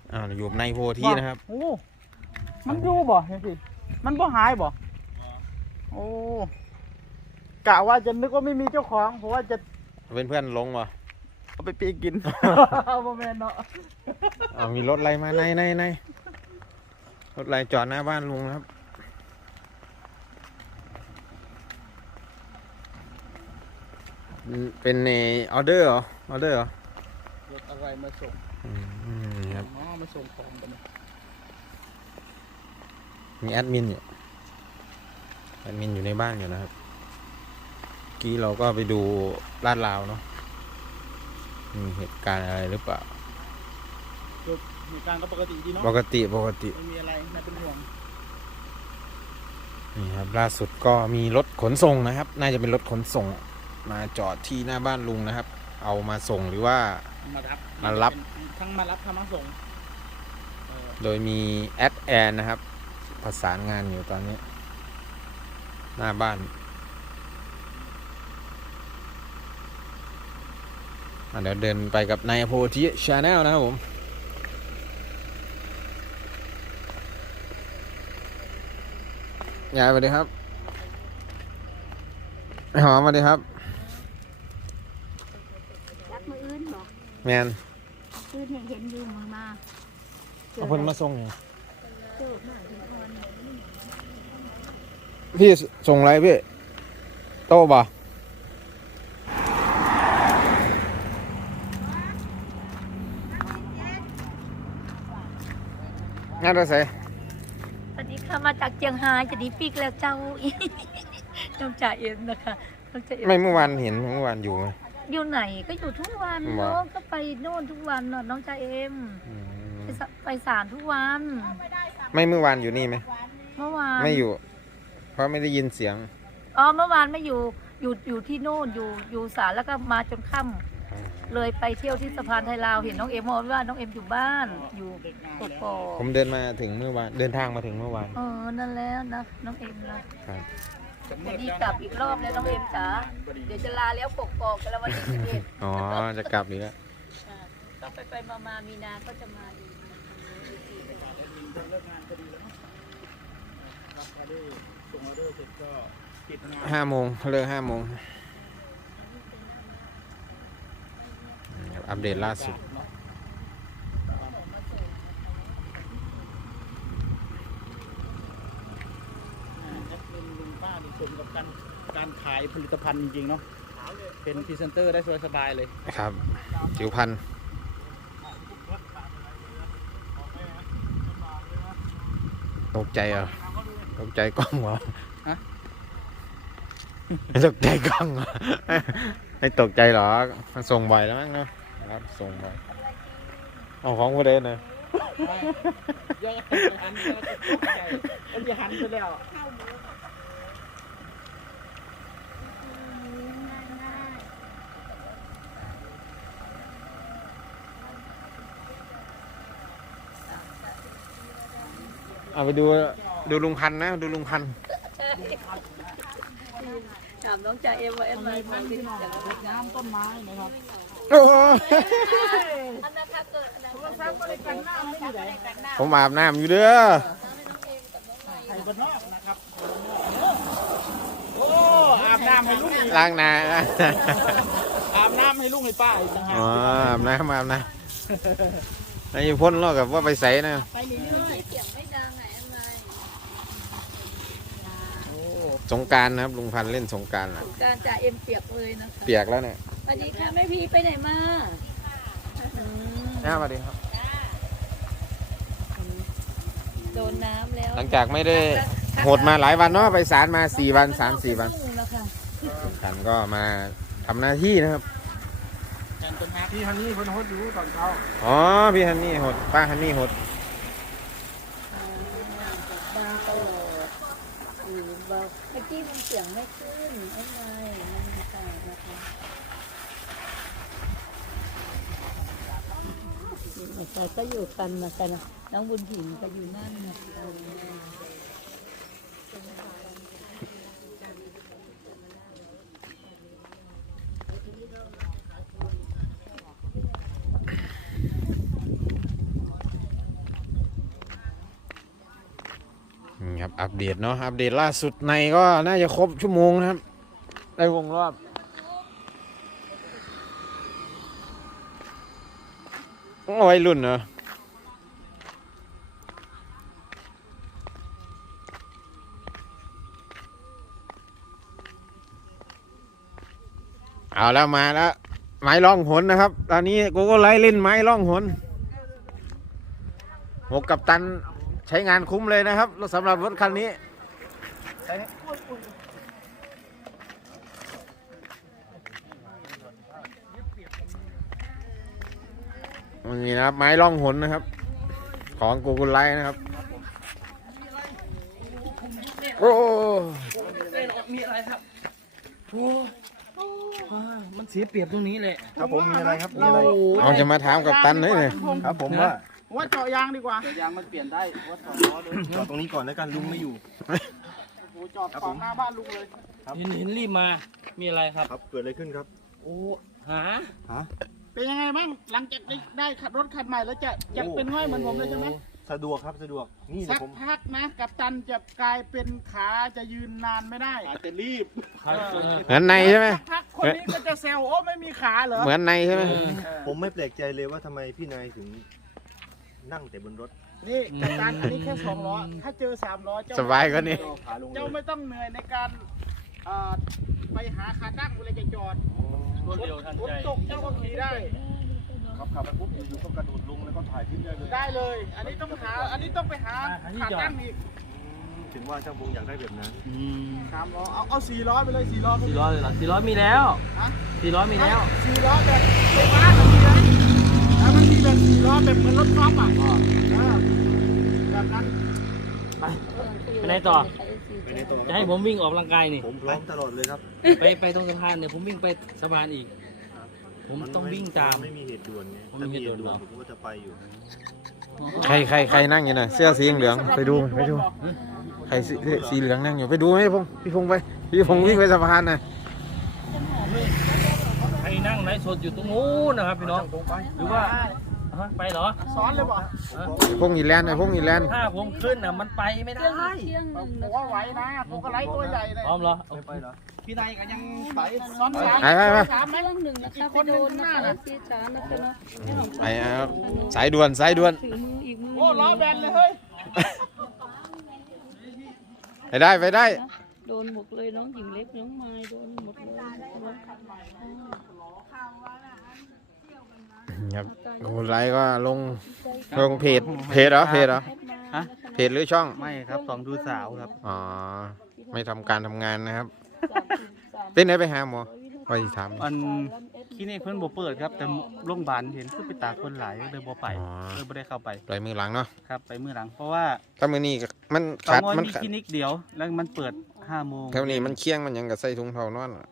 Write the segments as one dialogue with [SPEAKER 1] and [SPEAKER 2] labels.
[SPEAKER 1] อยู่ในโพธินะครับ
[SPEAKER 2] โอ้มันอยู่บ่เห็นสิมันบ่หายบ่โอ้กะว่าจะนึกว่าไม่มีเจ้าของเพราะว่าจะ
[SPEAKER 1] เป็นเพื่อนลงบ่
[SPEAKER 2] เอาไปปีกินบ่แม่นเนาะ
[SPEAKER 1] มีรถอะไรมาในรถอะไรจอดหน้าบ้านลุงครับเป็นออเดอร์เหรอรถ
[SPEAKER 2] อะไรมาส่ง
[SPEAKER 1] นี่ครับ
[SPEAKER 2] มาส่งของกัน
[SPEAKER 1] มีแอดมินอยู่ในบ้านอยู่นะครับกี้เราก็ไปดูลาดราวเนาะมีเหตุการณ์อะไรหรือเปล่า
[SPEAKER 2] เหตุการณ์ก็ปกติดีเนาะ
[SPEAKER 1] ปกติ
[SPEAKER 2] ไม่มีอะไรน่าเป็นห่วง
[SPEAKER 1] นี่ครับล่าสุดก็มีรถขนส่งนะครับน่าจะเป็นรถขนส่งมาจอดที่หน้าบ้านลุงนะครับเอามาส่งหรือว่ามารับ
[SPEAKER 2] ทั้งมารับทั้งมาส่ง
[SPEAKER 1] โดยมีแอดแอนนะครับประสานงานอยู่ตอนนี้หน้าบ้านเดี๋ยวเดินไปกับนายโพธิชาแนลนะครับผมยายสวัสดีครับหอมสวัสดีครับ
[SPEAKER 3] รักมืออื่นบอก
[SPEAKER 1] แมน
[SPEAKER 3] คือเห็นอยู่มึงมา
[SPEAKER 1] เอาคนมาส่งไง
[SPEAKER 3] เจอมากถึงวัน
[SPEAKER 1] พี่ส่งอะไรพี่โต้บ่งานอะไรใส่
[SPEAKER 3] สวัสดีค่ะมาจากเจียงไฮ้จะดีปีกแล้วเจ้าน้องจ่าเอ็มนะคะ
[SPEAKER 1] ไม่เมื่อวานเห็นเมื่อวานอยู่ไหม
[SPEAKER 3] อยู่ไหนก็อยู่ทุกวันเนาะก็ไปโน่นทุกวันเนาะน้องจ่าเอ็มไปศาลทุกวัน
[SPEAKER 1] ไม่เมื่อวานอยู่นี่ไหม
[SPEAKER 3] เมื่อวาน
[SPEAKER 1] ไม่อยู่เพราะไม่ได้ยินเสียง
[SPEAKER 3] เมื่อวานไม่อยู่ที่โน่นอยู่ศาลแล้วก็มาจนค่ำเลยไปเที่ยวที่สะพานไทยลาวเห็นน้องเอ็มบอกว่าน้องเอ็มอยู่บ้านอยู่กดปอ
[SPEAKER 1] ผมเดินมาถึงเมื่อวานเดินทางมาถึงเมื่อวาน
[SPEAKER 3] นั่นแล้วนะน้องเอ็มนะครับจะดีกลับอีกรอบเลยน้องเอ็มจ๋าเดี๋ยวจะลาแล้วกกอกกันแล้ววันที่11
[SPEAKER 1] อ๋อจะกลับอีกแล้ว
[SPEAKER 3] ต้องไปมามีนาก็จะมาอีก
[SPEAKER 1] 5 โมงเลิก5 โมงอัปเดตล่าสุด
[SPEAKER 2] ลุงป้ามีส่วนกับการขายผลิตภัณฑ์จริงๆเนาะเป็นพรีเซนเตอร์ได้สบายๆเลย
[SPEAKER 1] ครับผิวพรรณตกใจเหรอตกใจกล้องเหรอตกใจกล้องเหรอไม่ตกใจหรอมันส่งบ่อยแล้วมั้งเนาะครับส่งบ่อยเอาของกูเด่นเลย
[SPEAKER 2] ยังหันจะหันไปแล้ว
[SPEAKER 1] เอาไปดูลุงพันนะดูลุงพัน
[SPEAKER 3] ถามน้องจ่าเอ็มว่าเอ็มอะไรมาที่ไหน
[SPEAKER 2] น้ำต้นไม้นะครับ
[SPEAKER 1] โอ้โห
[SPEAKER 3] อันนั้นถ้าเกิด
[SPEAKER 1] ผมอาบน้ำอยู่เด้อ
[SPEAKER 2] ไอ้บ้านนอกนะครับโอ้อาบน้ำให้ลุง
[SPEAKER 1] ล้างนา
[SPEAKER 2] อาบน้ำให้ลุงให้ป้าอีกต่างหาก
[SPEAKER 1] อาบน้ำไอ้พ่นลอกกับว่าไปใส่นะ
[SPEAKER 3] ไปเรื่อยๆเสียงไม่ดังไหนอะไร
[SPEAKER 1] สงกรานต์นะครับลุงพันเล่นสงกรานต์
[SPEAKER 3] สงกรานต์จ่าเอ็มเปียกเลยนะคะ
[SPEAKER 1] เปียกแล้วเนี่ย
[SPEAKER 3] สวัสดีค่ะแม่พีไปไหนมา
[SPEAKER 1] สวัสดีครับ
[SPEAKER 3] โดนน้ำแล้ว
[SPEAKER 1] หลังจากไม่ได้หดมาหลายวันเนาะไปศาลมา4 วัน 3-4 วันกันก็มาทำหน้าที่นะครับ
[SPEAKER 2] พี่ฮันนี่คนหดอยู่ตอนเช้า
[SPEAKER 1] พี่ฮันนี่หดป้าฮันนี่หด
[SPEAKER 3] เมื่อกี้มันเสียงไม่ขึ้นไอ้ไงมันต่างนะคะแต่ก็อยู่กันนะคะน้องบุญถิ่นก็อยู่นั่นนะคะ
[SPEAKER 1] ครับอัปเดตเนาะอัปเดตล่าสุดในก็น่าจะครบชั่วโมงนะครับ ได้วงรอบโอ้ยรุ่นเหรอเอาแล้วมาแล้วไม้ล่องหนนะครับตอนนี้กูก็ไล่เล่นไม้ล่องหนหกกัปตันใช้งานคุ้มเลยนะครับสำหรับรถคันนี้มันมีนะครับไม้ล่องหนนะครับของกูกุไลนะครับโอ้
[SPEAKER 4] มีอะไรครับโอ้มันเสียเปรียบตรงนี้เลย
[SPEAKER 5] ครับผมมีอะไรครับมีอะไร
[SPEAKER 1] เอาจะมาถามกัปตันเลยเนี่ย
[SPEAKER 5] ครับผมว่า
[SPEAKER 2] ว่าเจาะยางดีกว่า
[SPEAKER 4] แต่ยางมันเปลี่ยนได้ว่าสองล้อด้วย
[SPEAKER 5] จอดตรงนี้ก่อนแล้วกันลุงไม่อยู่
[SPEAKER 2] โอ้โหจอดขวางหน้าบ้านลุงเลย
[SPEAKER 4] เห็นรีบมา มีอะไรครับ
[SPEAKER 5] ครับเกิดอะไรขึ้นครับ
[SPEAKER 4] โอ้หา
[SPEAKER 2] เป็นยังไงบ้างหลังจากได้ขับรถคันใหม่แล้วจะเป็นง่อยเหมือนผมเลยใช่ไหม
[SPEAKER 5] สะดวกครับสะดวกนี่
[SPEAKER 2] สั
[SPEAKER 5] นะ
[SPEAKER 2] ก
[SPEAKER 5] ผม
[SPEAKER 2] พักนะกัปตันจะกลายเป็นขาจะยืนนานไม่ได้อาจจะรีบ
[SPEAKER 4] ครับ
[SPEAKER 1] เหมือนในใช่ไหม
[SPEAKER 2] สักพักคนนี้ก็จะแซวโอ้ไม่มีขาเหรอ
[SPEAKER 1] เหมือนในใช่ไหม
[SPEAKER 5] ผมไม่แปลกใจเลยว่าทำไมพี่นายถึงนั่งแต่บนรถ
[SPEAKER 2] นี่กัปตันอันนี้แค่2 ล้อถ้าเจอ3 ล้อเจ้า
[SPEAKER 1] สบายกว่านี้
[SPEAKER 5] ขาลง
[SPEAKER 2] เจ้าไม่ต้องเหนื่อยในการไปหาขาตั้งเวลาจะจอด
[SPEAKER 4] รวดเร็วทัน
[SPEAKER 2] ฝน
[SPEAKER 4] ใจ
[SPEAKER 2] ตกเจ้าก็ขี่ได้
[SPEAKER 5] ขับไปปุ๊บอยู่ๆก็กระโดดลงแล้วก็ถ่ายคลิปได้เลย
[SPEAKER 2] ได้เลย อันนี้ต้องไปหาขาตั้งอีก
[SPEAKER 5] ถึงว่าช่างพงอยากได้แบบนั้น
[SPEAKER 2] 3 ล้อเอา4 ล้อไปเลย4 ล้อไป
[SPEAKER 4] สี่ร้อยเลยเหรอสี่ร้อยมีแล้ว
[SPEAKER 2] ฮะ
[SPEAKER 4] สี่ร้อยมีแล้ว
[SPEAKER 2] 4 ล้อแบบไฟฟ้าแบบนี้นะแล้วมันมีแบบ4 ล้อแบบเหมือนรถกอล์ฟอ่ะแบบนั้น
[SPEAKER 4] ไปไหนต่อ
[SPEAKER 5] ไปในตัว
[SPEAKER 4] จะให้ผมวิ่งออกกำลังกายนี่
[SPEAKER 5] ผมพร้อมตลอดเลยครับ
[SPEAKER 4] ไปตรงสะพานเนี่ยผมวิ่งไปสะพานอีก ผมต้องวิ่งตาม
[SPEAKER 5] ไม่มีเหตุด่วนไง
[SPEAKER 4] ผม
[SPEAKER 5] ถ้า
[SPEAKER 4] มี
[SPEAKER 5] มี
[SPEAKER 4] เห
[SPEAKER 5] เห
[SPEAKER 4] ตุ
[SPEAKER 5] ตุ
[SPEAKER 4] ด่
[SPEAKER 5] ด่
[SPEAKER 4] ว
[SPEAKER 5] วน นผมก็จะไปอยู่
[SPEAKER 1] ใครนั่งอยู่น่ะเสื้อสีเหลืองไปดูใครสีเหลืองนั่งอยู่ไปดูไหมพี่พงษ์ไปพี่พงษ์วิ่งไปสะพานน่ะ
[SPEAKER 4] ใครนั่งไลฟ์สดอยู่ตรงนู้นนะครับพี่น้อง หรือว่าฮะไปเหรอ
[SPEAKER 2] ซ้อนเลยบ่
[SPEAKER 1] พงษ์อีแลนด์ไอ้พงษ์อีแลนด์
[SPEAKER 4] ถ้าผมขึ้นน่ะมันไปไม่ได้
[SPEAKER 2] ผมว่าไหวนะผมก็ไล่ตัวใหญ่เลย
[SPEAKER 4] พร้อมเหรอ
[SPEAKER 5] ไม่ไปเหรอ
[SPEAKER 2] พี่นายก็ยังไปซ้อนสาม
[SPEAKER 1] ไป
[SPEAKER 2] สามไหม
[SPEAKER 3] เรื่องหนึ่งนะคะไปโดนนะคะซีจ้านะคะเนาะ
[SPEAKER 1] ไปครับสายด่วนสายด่วน
[SPEAKER 3] ถือมืออีกมือ
[SPEAKER 2] โอ้ล้อแบนเลยเฮ้ย
[SPEAKER 1] ไปได้
[SPEAKER 3] โดนหมดเลยน้องหญิงเล็กน้องไม้โดนหมดเลยนะคะ
[SPEAKER 1] ครับกุไลก็ลงเพจเหรอเพจหรือช่อง
[SPEAKER 2] ไม่ครับสองดูสาวครับ
[SPEAKER 1] อ๋อไม่ทำการทำงานนะครับเป็นไหนไปหาหมอไปถาม
[SPEAKER 2] อันคลินิกเพิ่นบ่เปิดครับแต่โรงพยาบาลเห็นคือไปตากคนหลายเลยบ่ไปเลยบ่ได้เข้าไป
[SPEAKER 1] ปล่อยมือหลังเนาะ
[SPEAKER 2] ครับไปมื้อหลังเพราะว่า
[SPEAKER 1] ถ้ามือนี้มัน
[SPEAKER 2] ตอ
[SPEAKER 1] ขาด
[SPEAKER 2] น
[SPEAKER 1] มัน
[SPEAKER 2] มี
[SPEAKER 1] ขาด
[SPEAKER 2] คลินิกเดียวแล้วมันเปิด5 โมง
[SPEAKER 1] แถวนี้มันเคียงมันยังกับใส่ถุงเท้านอนอะ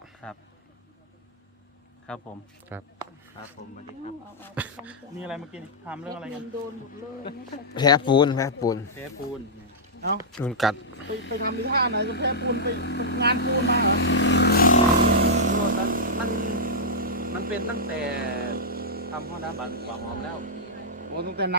[SPEAKER 2] ครับผม
[SPEAKER 1] ครับ
[SPEAKER 2] ครับผมสวัสดีครับมีอะไรมากินถามเรื่องอะไรกัน
[SPEAKER 3] โดนหมดเลยนะคะ
[SPEAKER 1] แพ้ปูน
[SPEAKER 2] แพ้ปูนเอ้า
[SPEAKER 1] ปูนกัด
[SPEAKER 2] ไปทำที่ท่าไหนก็แพ้ปูนไปงานปูนมาเหรอ
[SPEAKER 4] มันเป็นตั้งแต่ทำห้องน้ำบัตรกว่าหอมแล้ว
[SPEAKER 2] โอ้ตั้งแต่